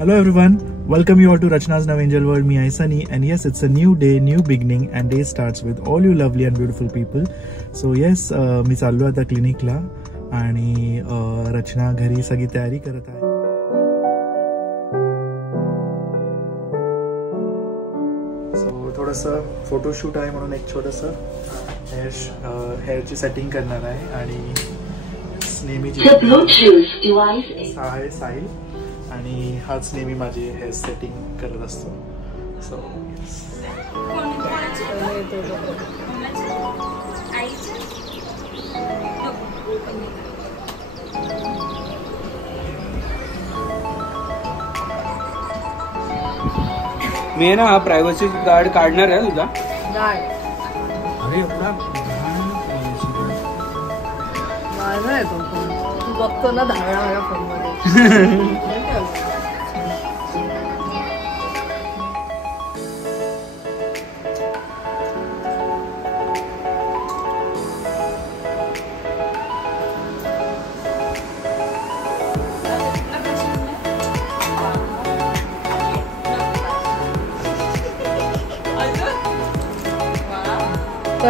Hello everyone, welcome you all to Rachna's Now Angel World. Me is Sunny, and yes, it's a new day, new beginning, and day starts with all you lovely and beautiful people. So yes, मी चाललो आता क्लिनिकला आणि रचना घरी सगळी तयारी करत आहे. So थोडंसं photoshoot आहे म्हणून एक छोटंसं हेअरची सेटिंग करणार आहे आणि नेहमीची आहे साहिल आणि हाच नेहमी माझी हेअर सेटिंग करत असतो. सो मी ना प्रायव्हसी गार्ड काढणार आहे तुझा. अरे माझा आहे तो फोन, तू बघतो ना धावळा माझ्या फोन मध्ये.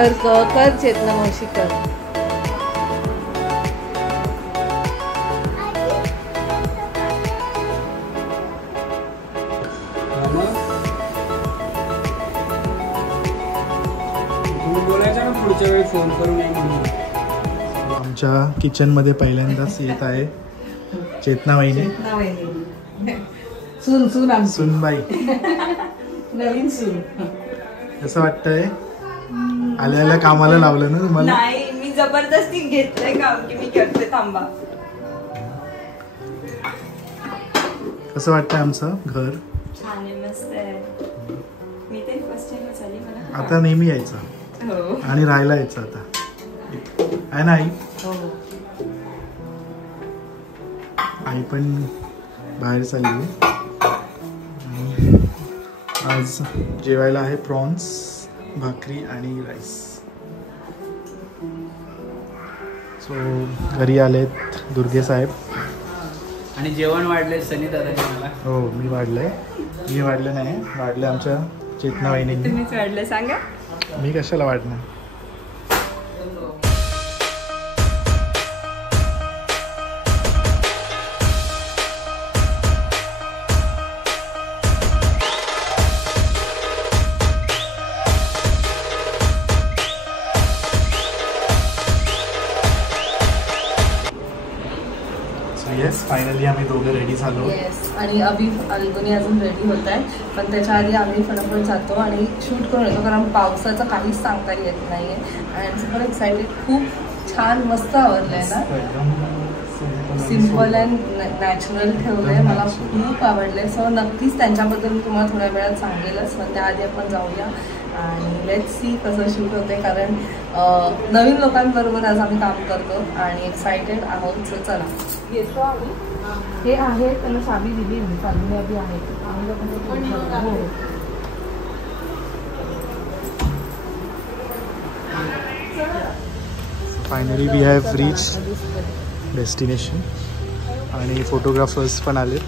कर कर चेतना मावशी कर. बोलायचं ना पुढच्या वेळी फोन करून ये म्हणून. आमच्या किचन मध्ये पहिल्यांदाच येत आहे चेतना वहिनी. सुनबाई नवीन सून. कसं वाटतंय? आल्याला कामाला लावलं ना तुम्हाला? नाही, मी जबरदस्ती घेतलंय काम की मी करते. थांबा. कसं वाटतंय आमचं घर? छान आहे, मस्त आहे. मी तर फर्स्ट टाइम आली. मला आता नेहमी यायचं हो आणि राहायला यायचं आता आहे ना आई? आई पण बाहेर चालली. आज जेवायला आहे प्रॉन्स, भाकरी आणि राईस. सो घरी आलेत दुर्गे साहेब आणि जेवण वाढलंय सनी दादाने मला. हो मी वाढलंय. मी वाढलं नाही, वाढलं आमच्या चेतना वहिनींनी. तुम्हीच वाढलं. सांगा मी कशाला वाढणार? येस, फायनली आम्ही दोघं रेडी झालो. येस, आणि अभि अल्गुनी अजून रेडी होत आहे, पण त्याच्या आधी आम्ही फटाफट जातो आणि शूट करून येतो, कारण पावसाचं काहीच सांगता येत नाहीये. आणि सुपर एक्साइटेड. खूप छान मस्त आवडलंय ना. सिम्पल अँड नॅचरल ठेवलंय. मला खूप आवडलंय. सो नक्कीच त्यांच्याबद्दल मी तुम्हाला थोड्या वेळात सांगेलच, पण त्याआधी आपण जाऊया आणि लेट्स सी कसं शूट होते, कारण नवीन लोकांबरोबर आज आम्ही काम करतो आणि एक्सायटेड आहोत. सो चला येतो आम्ही. हे आहे त्यांना चाबी दिली मी, चालू आधी आहे. Finally we have reach destination आणि फोटोग्राफर्स पण आले.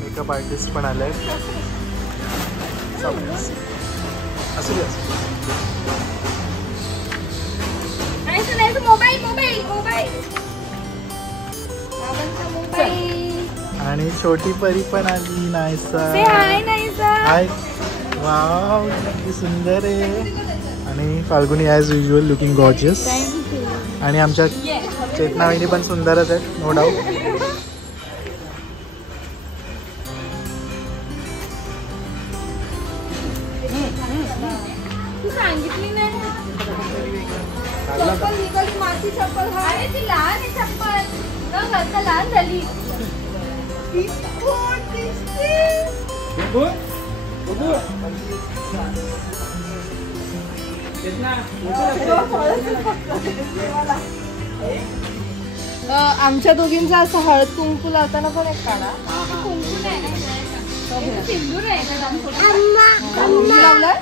मेकअप आर्टिस्ट पण आले. आणि छोटी परी पण आली. नायसा. हाय. वाव, किती सुंदर आहे. आणि Falguni as usual looking gorgeous. आणि आमच्या चेतना वहिनी पण सुंदरच आहेत, नो डाऊट. तू सांगितली नाही चप्पल निघाली माती चप्पल. अरे ती लहान आहे चप्पल न घालता लहान झाली. आमच्या दोघींचा असं हळद कुंकू लावताना पण एक काढा. कुंकू नाही सिंदूर आहे लावलाय.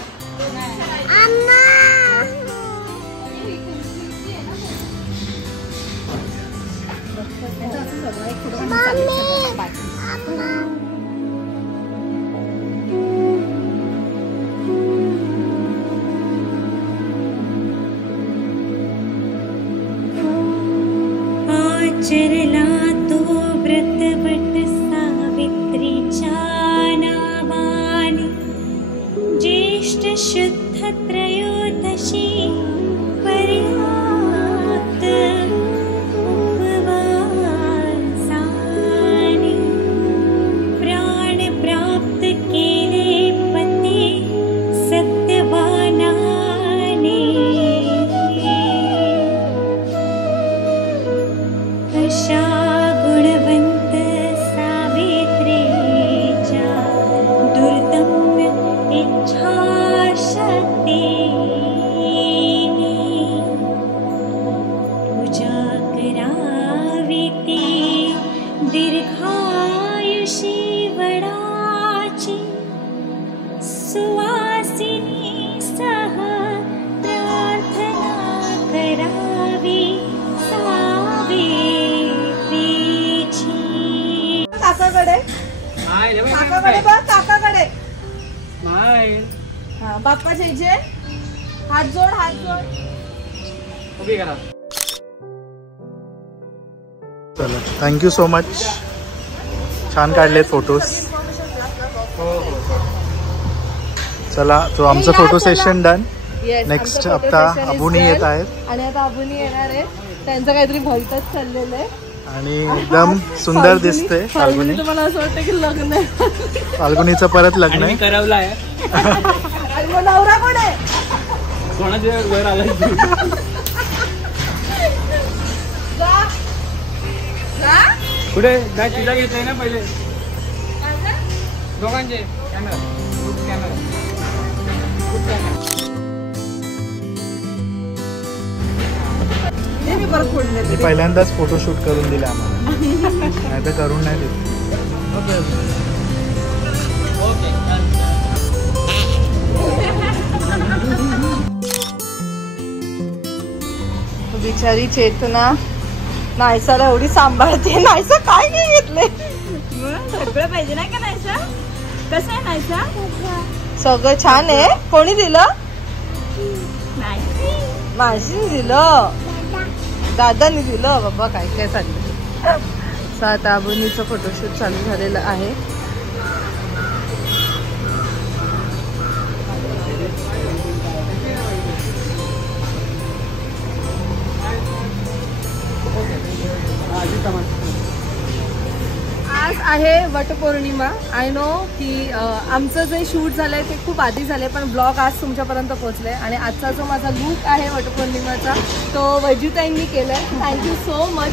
आचरला तो व्रतवट सावित्रीच्या नावाने ज्येष्ठ शुद्ध त्रयोदशी पर्याप्त उपवासाने प्राण प्राप्त केले पती सत्यवानाने. अशा गुणवंत सावित्रीच्या दुर्दम्य इच्छाशक्तीने पूजा करावी ती दीर्घायुषी वडाची सुवासिनी सह प्रार्थना करावी काकाकडे काकाकडे बघ काकाकडे. हा बाप्पा जय हात जोड हात जोड. चला थँक्यू सो मच. छान काढलेत फोटोज. चला तो आमचं फोटो सेशन डन. नेक्स्ट आता अबुनी येत आहेत आणि आता अबुनी येणार आहे. त्यांचं काहीतरी भलतच चाललेलं आहे आणि एकदम सुंदर दिसते फाल्गुनी. तुम्हाला असं वाटतं की लग्न आहे. फाल्गुनीचं परत लग्न आहे. करवलं आहे. आणि मग नवरा कोण आहे. कोणाच्या वर आलाय. कुठे नाही तिला घेतोय ना पहिले दोघांचे कॅमेरा मी पहिल्यांदाच फोटोशूट करून दिले आम्हाला. नाही तर करून नाही दिले. बिचारी चेतना नायसाला एवढी सांभाळते. नायसा काय नाही घेतले. सगळं पाहिजे ना का नायसा. कसं आहे नायसा. सगळं छान आहे. कोणी दिलं. मावशीने दिलं. दादानी दिलं. बाबा काय काय चाललं. सात अबुनीचं फोटोशूट चालू झालेलं आहे. आज आहे वटपौर्णिमा. आय नो की आमचं जे शूट झालंय ते खूप आधी झालंय पण ब्लॉग आज तुमच्यापर्यंत पोहोचले. आणि आजचा जो माझा लूक आहे वटपौर्णिमाचा तो वैजूताईंनी केलाय. Thank you so much.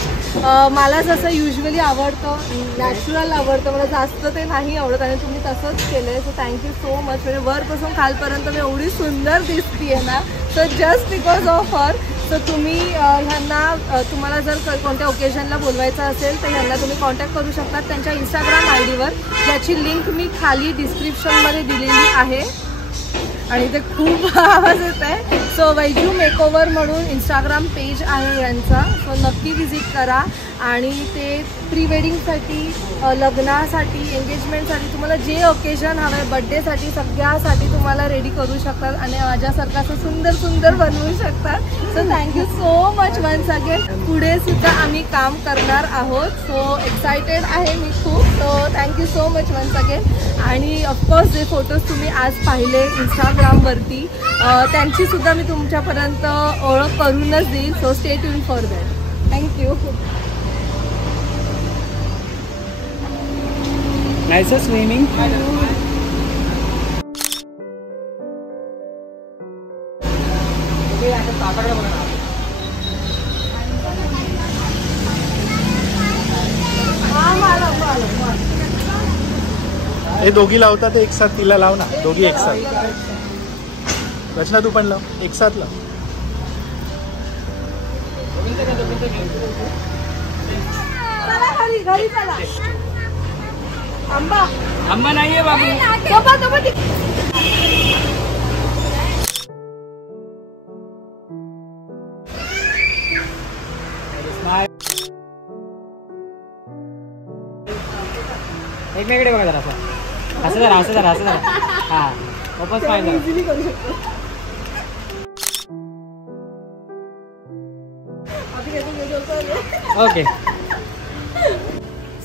मला जसं युजली आवडतं नॅचरल आवडतं. मला जास्त ते नाही आवडत आणि तुम्ही तसंच केलंय. So thank you so much. म्हणजे वरपासून खालपर्यंत मी एवढी सुंदर दिसतीये ना. So just because of her. So तुम्ही ह्यांना तुम्हाला जर कोणत्या ओकेजनला बोलवायचं असेल तर ह्यांना तुम्ही कॉन्टॅक्ट करू शकता त्यांच्या इंस्टाग्राम आयडीवर ज्याची लिंक मी खाली डिस्क्रिप्शनमध्ये दिलेली आहे. आणि ते खूप आवाज येत आहे. सो वैजू मेकओव्हर म्हणून इंस्टाग्राम पेज आहे यांचा. सो नक्की व्हिजिट करा. आणि ते प्री वेडिंगसाठी लग्नासाठी एंगेजमेंटसाठी तुम्हाला जे ओकेजन हवं आहे बड्डेसाठी सगळ्यासाठी तुम्हाला रेडी करू शकतात. आणि माझ्यासारखं असं सुंदर सुंदर बनवू शकतात. So thank you so much once again. पुढे सुद्धा आम्ही काम करणार आहोत. सो एक्सायटेड आहे मी खूप. So thank you so much once again. आणि ऑफकोर्स जे फोटोज तुम्ही आज पाहिले इंस्टाग्रामवरती त्यांचीसुद्धा मी तुमच्यापर्यंत ओळख करूनच देईल. So stay tune for that. Thank you. Nice swimming. हे दोघी लावतात एक साथ, तिला लाव ना, दोघी एक साथ. रचना तू पण लाव, एक साथ लाव. घरी चला. आंबा आंबा नाहीये बाबू. एकमेकडे बघा जरा असं जरा असं जरा असं जरा. हा वापस पाहिजे. इझिली करू शकतो. ओके.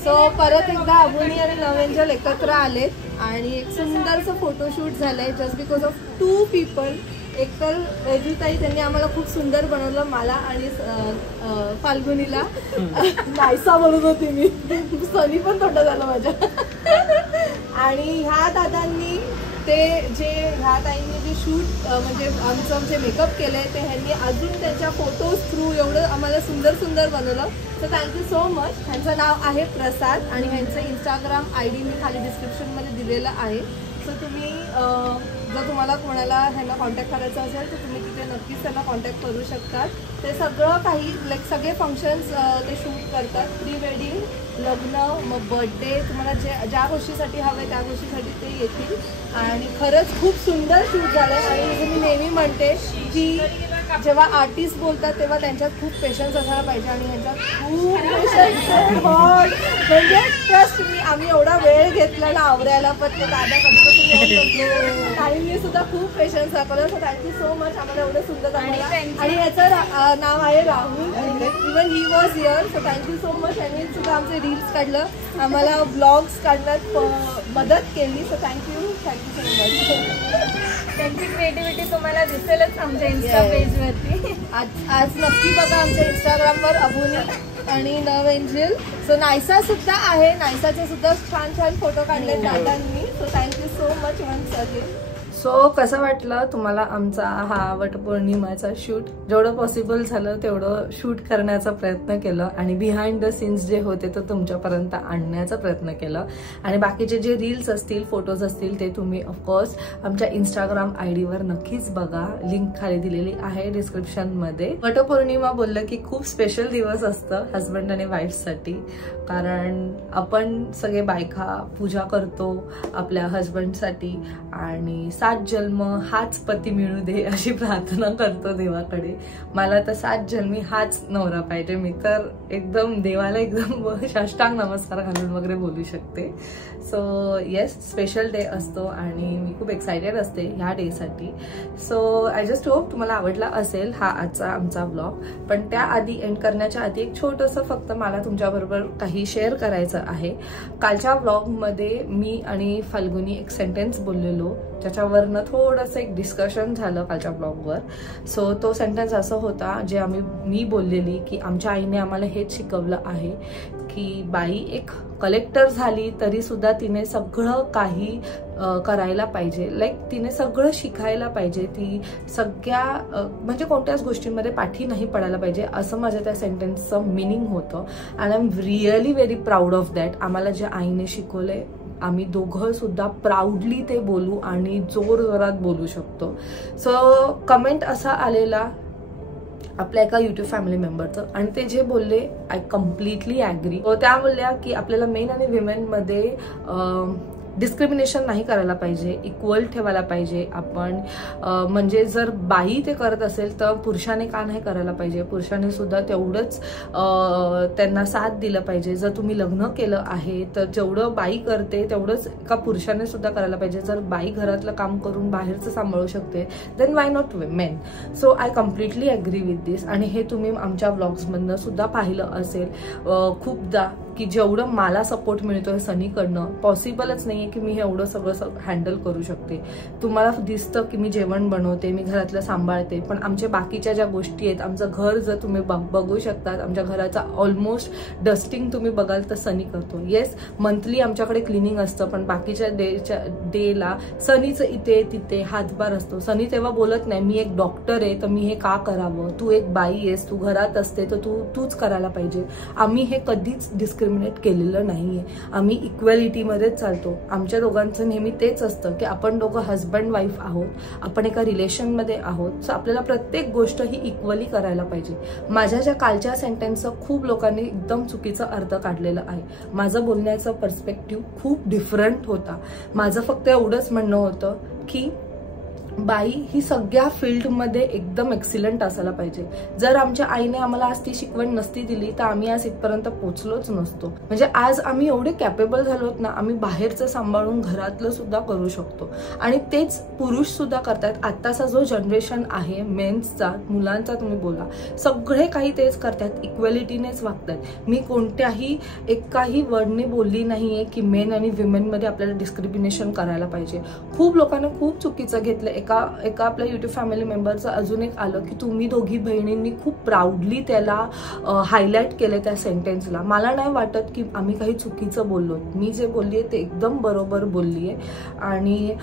सो परत एकदा अबोनी आणि लव्ह एंजल एकत्र आलेत आणि एक सुंदरसं फोटोशूट झालंय जस्ट बिकॉज ऑफ 2 पीपल. एकतर वेजूताई त्यांनी आम्हाला खूप सुंदर बनवलं, मला आणि फाल्गुनीला. नायसा बनवत होती मी, सनी पण तोंड झालं माझ्या. आणि ह्या दादांनी ते जे ह्या ताईंनी जे शूट म्हणजे आमचं जे मेकअप केलंय ते ह्यांनी अजून त्यांच्या फोटोज थ्रू एवढं आम्हाला सुंदर सुंदर बनवलं. So thank you so much. ह्यांचं नाव आहे प्रसाद आणि ह्यांचं इंस्टाग्राम ID मी खाली डिस्क्रिप्शनमध्ये दिलेलं आहे. सो तुम्ही जर तुम्हाला कोणाला ह्यांना कॉन्टॅक्ट करायचं असेल तर तुम्ही तिथे नक्कीच त्यांना कॉन्टॅक्ट करू शकतात. ते सगळं काही लाईक सगळे फंक्शन्स ते शूट करतात. प्री वेडिंग, लग्न, मग बर्थडे, तुम्हाला ज्या गोष्टीसाठी हवं आहे त्या गोष्टीसाठी ते येतील. आणि खरंच खूप सुंदर शूट झालं आहे. आणि जसं मी नेहमी म्हणते की जेव्हा आर्टिस्ट बोलतात तेव्हा त्यांच्यात खूप पेशन्स असायला पाहिजे आणि ह्यांच्यात खूप पेशन्स. म्हणजे ट्रस्ट मी, आम्ही एवढा वेळ घेतला ना आवरायला, पण ते दादा कधीपासून ताईंनी सुद्धा खूप पेशन्स दाखवलं. So thank you so much. आम्हाला एवढं सुंदर दाखवलं. आणि ह्याचं नाव आहे Rahul. Even he was here. So thank you so much. यांनी सुद्धा आमचे रील्स काढलं, आम्हाला ब्लॉग्स काढण्यात मदत केली. So thank you so much. त्यांची क्रिएटिव्हिटी तुम्हाला दिसेलच आमच्या इन्स्टा पेजवरती. आज नक्की बघा आमच्या इंस्टाग्रामवर अबोनी आणि लव्ह एंजल. सो नायसा सुद्धा आहे, नायसाचे सुद्धा छान छान फोटो काढले दादांनी. So thank you so much once again. So कसं वाटलं तुम्हाला आमचा हा वटपौर्णिमाचा शूट? जेवढं पॉसिबल झालं तेवढं शूट करण्याचा प्रयत्न केलं आणि बिहाइंड द सीन्स जे होते ते तुमच्यापर्यंत आणण्याचा प्रयत्न केलं. आणि बाकीचे जे रील्स असतील, फोटोज असतील ते तुम्ही ऑफकोर्स आमच्या इंस्टाग्राम ID वर नक्कीच बघा. लिंक खाली दिलेली आहे डिस्क्रिप्शनमध्ये. वटपौर्णिमा बोललं की खूप स्पेशल दिवस असतं हजबंड आणि वाईफसाठी, कारण आपण सगळे बायका पूजा करतो आपल्या हजबंडसाठी आणि 7 जन्म हाच पती मिळू दे अशी प्रार्थना करतो देवाकडे. मला तर 7 जन्मी हाच नवरा पाहिजे. मी तर एकदम देवाला एकदम साष्टांग नमस्कार घालून वगैरे बोलू शकते. सो येस, स्पेशल डे असतो आणि मी खूप एक्सायटेड असते ह्या डेसाठी. सो आय जस्ट होप तुम्हाला आवडला असेल हा आजचा आमचा ब्लॉग. पण त्याआधी एंड करण्याच्या आधी एक छोटंसं फक्त मला तुमच्याबरोबर काही शेअर करायचं आहे. कालच्या ब्लॉगमध्ये मी आणि फाल्गुनी एक सेंटेन्स बोललेलो ज्याच्यावरनं थोडंसं एक डिस्कशन झालं कालच्या ब्लॉगवर. सो तो सेंटेन्स असं होता जे मी बोललेली की आमच्या आईने आम्हाला हेच शिकवलं आहे की बाई एक कलेक्टर झाली तरी सुद्धा तिने सगळं काही करायला पाहिजे. लाईक तिने सगळं शिकायला पाहिजे. ती सगळ्या म्हणजे कोणत्याच गोष्टींमध्ये पाठी नाही पडायला पाहिजे, असं माझ्या त्या सेंटेन्सचं मिनिंग होतं. And I am really very proud of that. आम्हाला जे आईने शिकवलंय आम्ही दोघं सुद्धा प्राऊडली ते बोलू आणि जोर जोरात बोलू शकतो. सो कमेंट असा आलेला आपल्या एका यूट्यूब फॅमिली मेंबरचं आणि ते जे बोलले आय कम्प्लिटली ॲग्री. त्या बोलल्या की आपल्याला मेन आणि विमेनमध्ये डिस्क्रिमिनेशन नाही करायला पाहिजे, इक्वल ठेवायला पाहिजे आपण. म्हणजे जर बाई ते करत असेल तर पुरुषाने का नाही करायला पाहिजे? पुरुषाने सुद्धा तेवढंच त्यांना साथ दिलं पाहिजे. जर तुम्ही लग्न केलं आहे तर जेवढं बाई करते तेवढंच एका पुरुषाने सुद्धा करायला पाहिजे. जर बाई घरातलं काम करून बाहेरचं सांभाळू शकते then why not men? So I completely agree with this. आणि हे तुम्ही आमच्या ब्लॉग्समधनं सुद्धा पाहिलं असेल खूपदा की जेवढं मला सपोर्ट मिळतोय सनीकडनं पॉसिबलच नाहीये की मी हे एवढं सगळं हँडल करू शकते. तुम्हाला दिसतं की मी जेवण बनवते, मी घरातलं सांभाळते, पण आमच्या बाकीच्या ज्या गोष्टी आहेत, आमचं घर जर तुम्ही बघू शकतात, आमच्या घराचा ऑलमोस्ट डस्टिंग तुम्ही बघाल तर सनी करतो. येस, मंथली आमच्याकडे क्लिनिंग असतं, पण बाकीच्या डेला सनीचं इथे तिथे हातभार असतो. सनी तेव्हा बोलत नाही मी एक डॉक्टर आहे तर मी हे का करावं, तू एक बाई आहेस, तू घरात असते तर तूच करायला पाहिजे. आम्ही हे कधीच डिस्क्रिमिनेट केलेलं नाहीये. आम्ही इक्वॅलिटीमध्येच चालतो. आमच्या दोघांचं नेहमी तेच असतं की आपण दोघं हजबंड वाईफ आहोत, आपण एका रिलेशनमध्ये आहोत, सो आपल्याला प्रत्येक गोष्ट ही इक्वली करायला पाहिजे. माझ्या ज्या कालच्या सेंटेन्सचा खूप लोकांनी एकदम चुकीचा अर्थ काढलेला आहे. माझं बोलण्याचा पर्स्पेक्टिव्ह खूप डिफरंट होता. माझं फक्त एवढंच म्हणणं होतं की बाई ही सगळ्या फील्डमध्ये एकदम एक्सिलंट असायला पाहिजे. जर आमच्या आईने आम्हाला आज ती शिकवण नसती दिली तर आम्ही आज इथपर्यंत पोहोचलोच नसतो. म्हणजे आज आम्ही एवढे कॅपेबल झालोत ना, आम्ही बाहेरचं सांभाळून घरातलं सुद्धा करू शकतो आणि तेच पुरुष सुद्धा करतात. आत्ताचा जो जनरेशन आहे मेन्सचा, मुलांचा तुम्ही बोला, सगळे काही तेच करतात, इक्वॅलिटीनेच वागतात. मी कोणत्याही एकाही वर्डने बोलली नाहीये की मेन आणि विमेनमध्ये आपल्याला डिस्क्रिमिनेशन करायला पाहिजे. खूप लोकांना खूप चुकीचं घेतलं. एका आपल्या युट्यूब फॅमिली मेंबरचं अजून एक आलं की तुम्ही दोघी बहिणींनी खूप प्राऊडली त्याला हायलाइट केले त्या सेंटेन्सला. मला नाही वाटत की आम्ही काही चुकीचं बोललो. मी जे बोललीये ते एकदम बरोबर बोललीये. आणि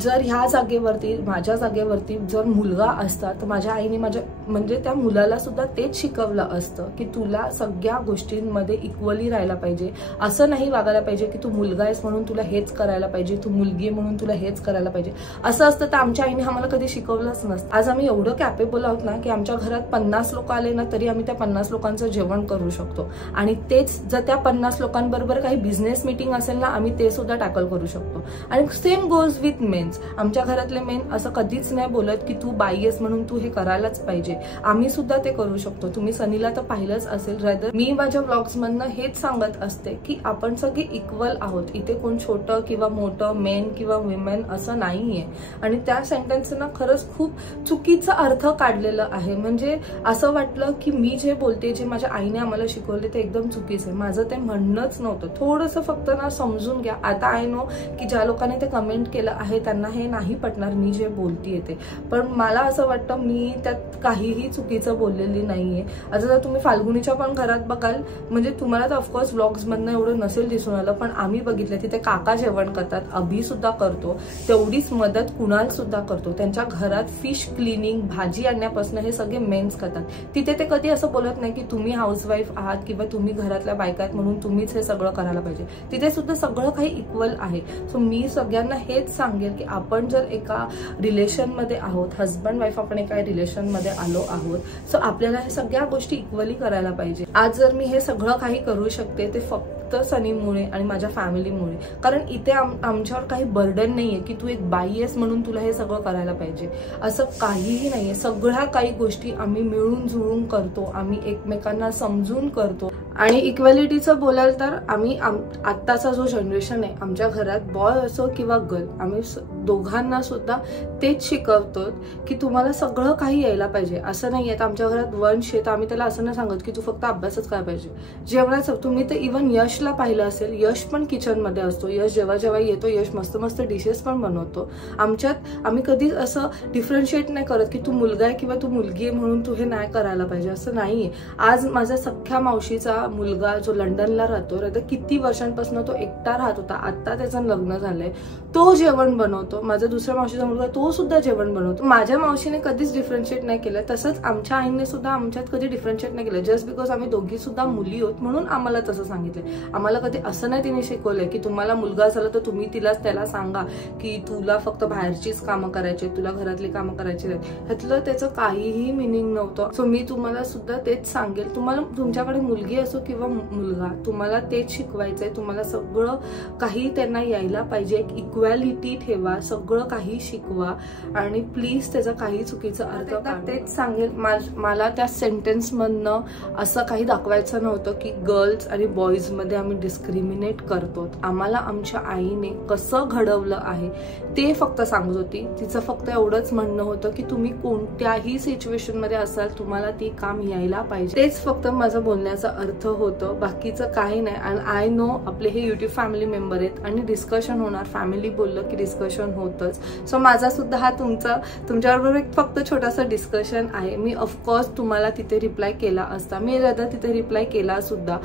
जर ह्या जागेवरती, माझ्या जागेवरती जर मुलगा असता तर माझ्या आईने म्हणजे त्या मुलाला सुद्धा तेच शिकवलं असतं की तुला सगळ्या गोष्टींमध्ये इक्वली राहायला पाहिजे. असं नाही वागायला पाहिजे की तू मुलगा आहेस म्हणून तुला हेच करायला पाहिजे, तू मुलगी आहे म्हणून तुला हेच करायला पाहिजे. असं तर आमच्या आईने आम्हाला कधी शिकवलंच नसतं. आज आम्ही एवढं कॅपेबल आहोत ना की आमच्या घरात 50 लोक आले ना तरी आम्ही त्या 50 लोकांचं जेवण करू शकतो. आणि तेच जर त्या 50 लोकांबरोबर काही बिझनेस मीटिंग असेल ना, आम्ही ते सुद्धा टॅकल करू शकतो. आणि सेम गोज विथ मेन्स. आमच्या घरातले मेन असं कधीच नाही बोलत की तू बाई आहेस म्हणून तू हे करायलाच पाहिजे. आम्ही सुद्धा ते करू शकतो. तुम्ही सनीला तर पाहिलंच असेल. रादर मी माझ्या ब्लॉग्स मधनं हेच सांगत असते की आपण सगळे इक्वल आहोत. इथे कोण छोटं किंवा मोठं, मेन किंवा विमेन असं नाहीये. आणि त्या सेंटेन्सना खरंच खूप चुकीचा अर्थ काढलेला आहे. म्हणजे असं वाटलं की मी जे बोलते, जे माझ्या आईने आम्हाला शिकवले ते एकदम चुकीचं आहे. माझं ते म्हणणंच नव्हतं. थोडंसं फक्त ना समजून घ्या. आता आय नो की ज्या लोकांनी ते कमेंट केलं आहे त्यांना हे नाही पटणार मी जे बोलतीये ते, पण मला असं वाटतं मी त्यात काहीही चुकीचं बोललेली नाहीये. आता जर तुम्ही फाल्गुनीच्या पण घरात बघाल, म्हणजे तुम्हाला तर ऑफकोर्स व्लॉग्स मधनं एवढं नसेल दिसून आलं, पण आम्ही बघितलं तिथे काका जेवण करतात, अभि सुद्धा करतो, तेवढीच मदत कुणाल सुद्धा करतो. त्यांच्या घरात फिश क्लिनिंग, भाजी आणण्यापासून हे सगळे मेन्स करतात. तिथे ते कधी असं बोलत नाही की तुम्ही हाऊसवाईफ आहात किंवा तुम्ही घरातल्या बायका आहेत म्हणून तुम्हीच हे सगळं करायला पाहिजे. तिथे सुद्धा सगळं काही इक्वल आहे. सो मी सगळ्यांना हेच सांगेल की आपण जर एका रिलेशनमध्ये आहोत, हजबंड वाईफ आपण एका रिलेशनमध्ये आलो आहोत, सो आपल्याला हे सगळ्या गोष्टी इक्वली करायला पाहिजे. आज जर मी हे सगळं काही करू शकते ते फक्त सनीमुळे आणि माझ्या फॅमिलीमुळे. कारण इथे आमच्यावर काही बर्डन नाहीये की तू एक बाई आहेस म्हणून तुला हे सगळं करायला पाहिजे, असं काहीही नाहीये. सगळ्या काही गोष्टी आम्ही मिळून जुळून करतो, आम्ही एकमेकांना समजून करतो. आणि इक्वॅलिटीचं बोलाल तर आम्ही आत्ताचा जो जनरेशन आहे, आमच्या घरात बॉय असो किंवा गर्ल, आम्ही दोघांना सुद्धा तेच शिकवतो की तुम्हाला सगळं काही यायला पाहिजे. असं नाही आहे आमच्या घरात वंश आहे तर आम्ही त्याला असं नाही सांगत की तू फक्त अभ्यासच करायला पाहिजे. जेवणाचं तुम्ही तर इव्हन यशला पाहिलं असेल, यश पण किचनमध्ये असतो. यश जेव्हा जेव्हा येतो, यश मस्त मस्त डिशेस पण बनवतो. आमच्यात आम्ही कधीच असं डिफरन्शिएट नाही करत की तू मुलगा आहे किंवा तू मुलगी आहे म्हणून तू हे नाही करायला पाहिजे, असं नाहीये. आज माझ्या सख्ख्या मावशीचा मुलगा जो लंडनला राहतो, किती वर्षांपासून तो एकटा राहत होता, आता त्याचं लग्न झालंय, तो जेवण बनवतो. माझा दुसऱ्या मावशीचा मुलगा तो सुद्धा जेवण बनवतो. माझ्या मावशीने कधीच डिफरन्शिएट नाही केलं, तसंच आमच्या आईने सुद्धा आमच्यात कधी डिफरन्शिएट नाही केलं. जस्ट बिकॉज आम्ही दोघी सुद्धा मुली आहोत म्हणून आम्हाला तसं सांगितलंय. आम्हाला कधी असं नाही तिने शिकवलंय की तुम्हाला मुलगा झाला तर तुम्ही त्याला सांगा की तुला फक्त बाहेरचीच कामं करायची, तुला घरातली कामं करायची नाही. ह्यातलं त्याचं काहीही मिनिंग नव्हतं. सो मी तुम्हाला सुद्धा तेच सांगेल, तुम्हाला तुमच्याकडे मुलगी असो किंवा मुलगा, तुम्हाला तेच शिकवायचंय. तुम्हाला सगळं काही त्यांना यायला पाहिजे. एक इक्वॅलिटी ठेवा, सगळं काही शिकवा आणि प्लीज त्याचा काही चुकीचा अर्थ तेच सांगेल. मला त्या सेंटेन्स मधनं असं काही दाखवायचं नव्हतं की गर्ल्स आणि बॉईज मध्ये आम्ही डिस्क्रिमिनेट करतो. आम्हाला आमच्या आईने कसं घडवलं आहे ते फक्त सांगत होती. तिचं फक्त एवढंच म्हणणं होतं की तुम्ही कोणत्याही सिच्युएशन मध्ये असाल, तुम्हाला ती काम यायला पाहिजे. तेच फक्त माझं बोलण्याचा अर्थ अर्थ होतं, बाकीचं काही नाही. आणि आय नो आपले हे यूट्यूब फॅमिली मेंबर आहेत आणि डिस्कशन होणार, फॅमिली बोललं की डिस्कशन होतंच. सो माझा सुद्धा हा तुमच्याबरोबर एक फक्त छोटासा डिस्कशन आहे. मी ऑफकोर्स तुम्हाला तिथे रिप्लाय केला असता, मी दादा तिथे रिप्लाय केला सुद्धा,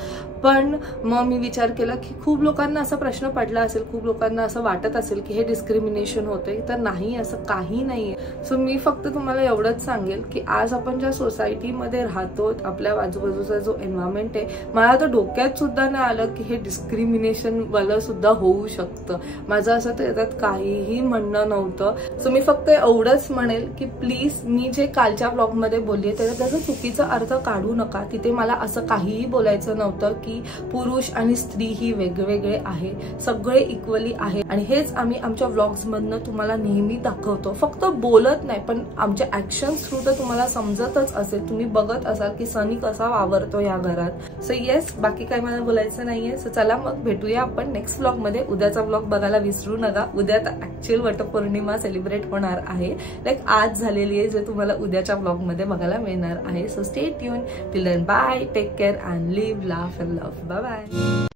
पण मग मी विचार केला की खूप लोकांना असा प्रश्न पडला असेल, खूप लोकांना असं वाटत असेल की हे डिस्क्रिमिनेशन होतंय, तर नाही, असं काही नाहीये. सो मी फक्त तुम्हाला एवढंच सांगेल की आज आपण ज्या सोसायटीमध्ये राहतो, आपल्या आजूबाजूचा जो एन्व्हायरमेंट आहे, मला तर डोक्यात सुद्धा नाही आलं की हे डिस्क्रिमिनेशन वाला सुद्धा होऊ शकतं. माझं असं त्याच्यात काहीही म्हणणं नव्हतं. सो मी फक्त एवढंच म्हणेल की प्लीज, मी जे कालच्या ब्लॉगमध्ये बोलली त्याचा चुकीचा अर्थ काढू नका. तिथे मला असं काहीही बोलायचं नव्हतं की पुरुष आणि स्त्री ही वेगवेगळे आहे, सगळे इक्वली आहे. आणि हेच आम्ही आमच्या व्लॉग्स मधनं तुम्हाला नेहमी दाखवतो, फक्त बोलत नाही, पण आमच्या ऍक्शन थ्रू तर तुम्हाला समजतच असेल, तुम्ही बघत असाल की सनी कसा वावरतो या घरात. सो येस, बाकी काही मला बोलायचं नाहीये. सो चला मग भेटूया आपण नेक्स्ट व्लॉग मध्ये. उद्याचा व्लॉग बघायला विसरू नका. उद्या ऍक्च्युअल वटपौर्णिमा सेलिब्रेट होणार आहे, लाईक आज झालेली आहे, जे तुम्हाला उद्याच्या व्लॉग मध्ये बघायला मिळणार आहे. So stay tune. Till then bye, take care and live, laugh and love. Bye bye.